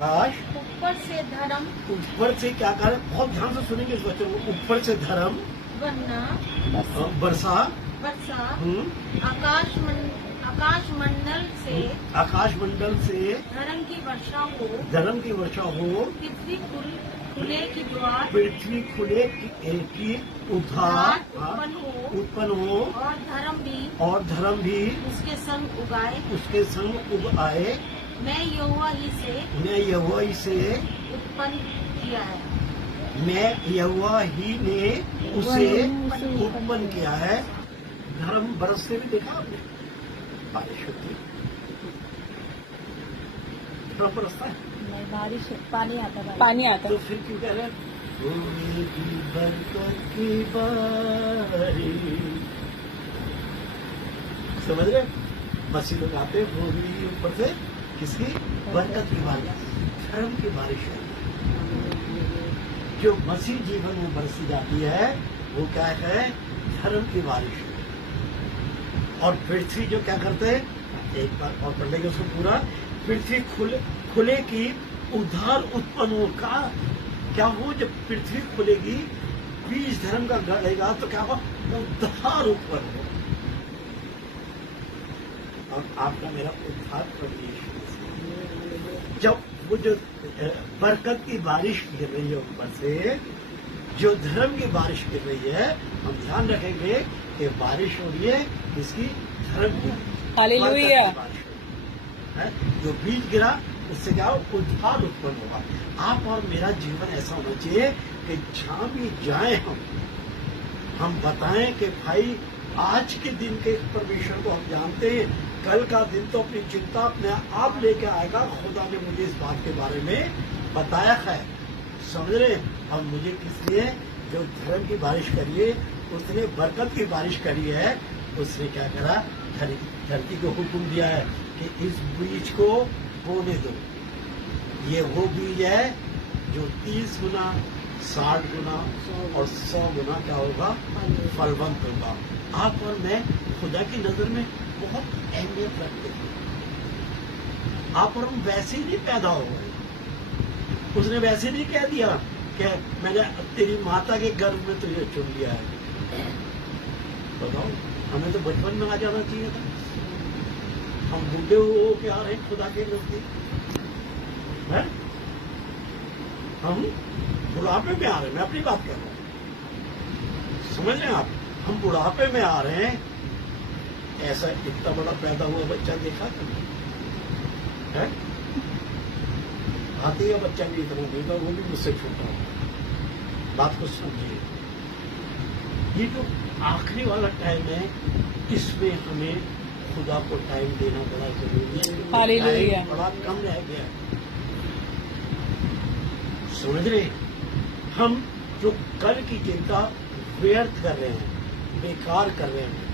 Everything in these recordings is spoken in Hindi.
आकाश ऊपर से धर्म, ऊपर से क्या कर, बहुत ध्यान से सुनेंगे इस बच्चों को। ऊपर से धर्म, वरना वर्षा, वर्षा, हम्म, आकाश मंडल से आकाश मंडल से धर्म की वर्षा हो, धर्म की वर्षा हो, पृथ्वी खुले की द्वार, पृथ्वी खुले की उद्धार उत्पन्न हो, और धर्म भी उसके संग उगाए। उसके संग उग आए। मैं यहोवा ही से उत्पन्न किया है। मैं यहोवा ही ने उसे उत्पन्न किया है। धर्म बरसते भी देखा आपने, बारिश होती है, धर्म बरसता है, बारिश पानी आता तो फिर क्यों कह रहे हैं होगी बरकत की बारिश? समझ रहे? मसीह लोग आते होगी ऊपर से किसी बरकत की बारिश, धर्म की बारिश है जो मसीह जीवन में बरसी जाती है। वो क्या है? धर्म की बारिश है। और पृथ्वी जो क्या करते हैं, एक बार और पढ़ लेंगे उसको पूरा। पृथ्वी खुले की उद्धार उत्पन्न हो का क्या हो? जब पृथ्वी खुलेगी, बीज धर्म का गड़ेगा तो क्या हो? उद्धार उत्पन्न हो। और आपका मेरा उद्धार प्रवेश, जब वो जो बरकत की बारिश गिर रही है ऊपर से, जो धर्म की बारिश गिर रही है, हम ध्यान रखेंगे कि बारिश हो रही है इसकी, धर्म की हालेलुया। बारिश हो रही है। जो बीज गिरा उससे क्या हो? उद्धार उत्पन्न होगा। आप और मेरा जीवन ऐसा होना चाहिए कि जहां भी जाए हम बताएं कि भाई आज के दिन के परमेश्वर को हम जानते हैं, कल का दिन तो अपनी चिंता अपने आप लेके आएगा। खुदा ने मुझे इस बात के बारे में बताया है, समझ रहे? और मुझे किस लिए? जो धर्म की बारिश करी है, उसने बरकत की बारिश करी है। उसने क्या करा? धरती को हुक्म दिया है कि इस बीज को बोने दो। ये वो बीज है जो 30 गुना, 60 गुना और 100 गुना क्या होगा? फलवंत होगा। आप और मैं खुदा की नजर में बहुत अहमियत रखते हैं। आप और हम वैसे ही नहीं पैदा हो गए। उसने वैसे नहीं कह दिया कि मैंने तेरी माता के गर्भ में तुझे चुन लिया है। बताओ, हमें तो बचपन में आ जाना चाहिए था। हम बूढ़े हो के आ रहे हैं खुदा के नजदीक, हम बुढ़ापे में आ रहे हैं। मैं अपनी बात कर रहा हूँ, समझ रहे हैं आप? हम बुढ़ापे में आ रहे हैं। ऐसा इतना बड़ा पैदा हुआ बच्चा देखा तुमने? है? आते ही बच्चा भी इतना देखा, वो भी मुझसे छोटा होगा। बात को समझिए। ये जो आखिरी वाला टाइम है, इसमें हमें खुदा को टाइम देना बड़ा जरूरी है। हालेलुया। बड़ा कम रह गया, समझ रहे? हम जो कल की चिंता व्यर्थ कर रहे हैं, बेकार कर रहे हैं,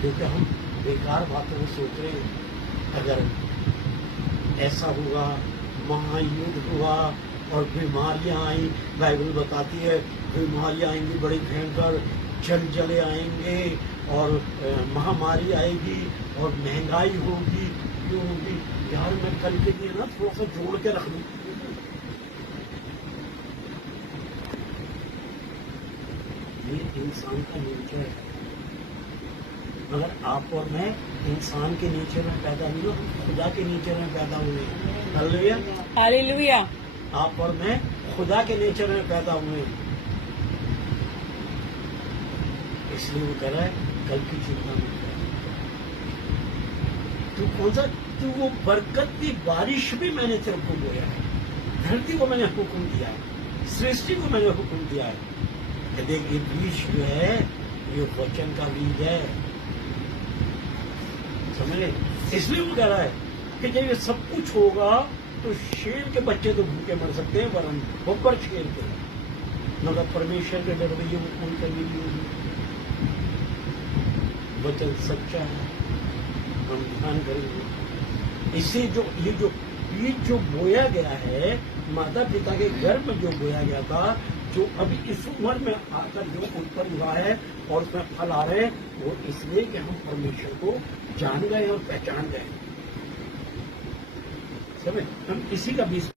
क्योंकि हम बेकार बातों को सोच रहे हैं। अगर ऐसा हुआ, महायुद्ध हुआ और बीमारियां आई, बाइबल बताती है बीमारियां आएंगी बड़ी भयंकर, जलजले आएंगे और महामारी आएगी और महंगाई होगी, क्यों होगी? यार मैं कल के लिए ना थोड़ा सा जोड़ के रख लूं। ये इंसान का नेचर है। मगर आप और मैं इंसान के नेचर में पैदा नहीं हो, खुदा के नेचर में पैदा हुए हैं। Hallelujah, hallelujah. आप और मैं खुदा के नेचर में पैदा हुए हैं। इसलिए वो कह रहा है कल की चिंता मत कर। तू कौन सा? तू वो बरकत की बारिश भी मैंने तेरे को बोया है, धरती को मैंने हुक्म दिया है, सृष्टि को मैंने हुक्म दिया है। देख, ये बीज जो है, ये वचन का बीज है, समझे? इसलिए वो कह रहा है कि जब ये सब कुछ होगा तो शेर के बच्चे तो भूखे मर सकते हैं, वरन बब्बर शेर के, मगर परमेश्वर के रवैये में कोई कमी नहीं होगी। वचन सच्चा है, हम ध्यान करेंगे। इससे जो ये जो बीज जो बोया गया है, माता पिता के गर्भ में जो बोया गया था, जो अभी इस उम्र में आकर जो उत्पन्न हुआ है और उसमें फल आ रहे हैं, वो इसलिए कि हम परमेश्वर को जान गए और पहचान गए। समझ, हम इसी का बीज